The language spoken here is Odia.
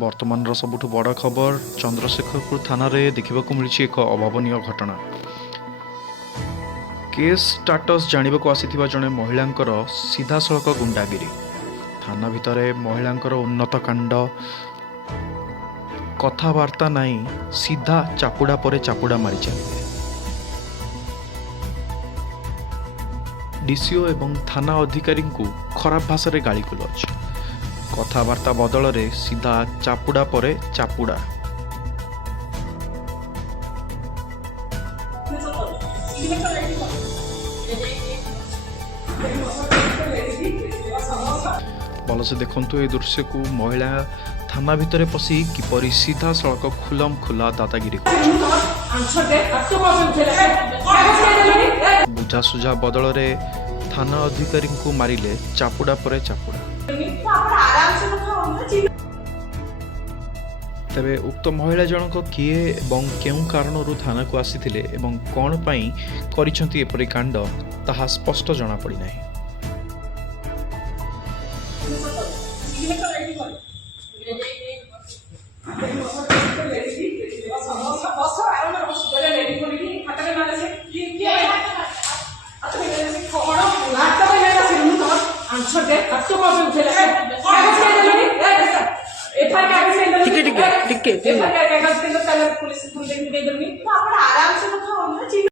ବର୍ତ୍ତମାନର ସବୁଠୁ ବଡ଼ ଖବର ଚନ୍ଦ୍ରଶେଖରପୁର ଥାନାରେ ଦେଖିବାକୁ ମିଳିଛି ଏକ ଅଭାବନୀୟ ଘଟଣା। କେସ୍ ଷ୍ଟାଟସ୍ ଜାଣିବାକୁ ଆସିଥିବା ଜଣେ ମହିଳାଙ୍କର ସିଧାସଳଖ ଗୁଣ୍ଡାଗିରି। ଥାନା ଭିତରେ ମହିଳାଙ୍କର ଉନ୍ନତ କାଣ୍ଡ, କଥାବାର୍ତ୍ତା ନାହିଁ, ସିଧା ଚାପୁଡ଼ା ପରେ ଚାପୁଡ଼ା ମାରି ଚାଲିଲେ। ଡିସିଓ ଏବଂ ଥାନା ଅଧିକାରୀଙ୍କୁ ଖରାପ ଭାଷାରେ ଗାଳିଗୁଲଜ, କଥାବାର୍ତ୍ତା ବଦଳରେ ସିଧା ଚାପୁଡ଼ା ପରେ ଚାପୁଡ଼ା। ଭଲସେ ଦେଖନ୍ତୁ ଏ ଦୃଶ୍ୟକୁ। ମହିଳା ଥାନା ଭିତରେ ପଶି କିପରି ସିଧା ସଳଖ ଖୁଲମ ଖୁଲା ଦାଦାଗିରି ବୁଝାସୁଝା ବଦଳରେ ଥାନା ଅଧିକାରୀଙ୍କୁ ମାରିଲେ ଚାପୁଡ଼ା ପରେ ଚାପୁଡ଼ା। ତେବେ ଉକ୍ତ ମହିଳା ଜଣକ କିଏ ଏବଂ କେଉଁ କାରଣରୁ ଥାନାକୁ ଆସିଥିଲେ ଏବଂ କ'ଣ ପାଇଁ କରିଛନ୍ତି ଏପରି କାଣ୍ଡ ତାହା ସ୍ପଷ୍ଟ ଜଣାପଡ଼ିନାହିଁ। ଟିକେ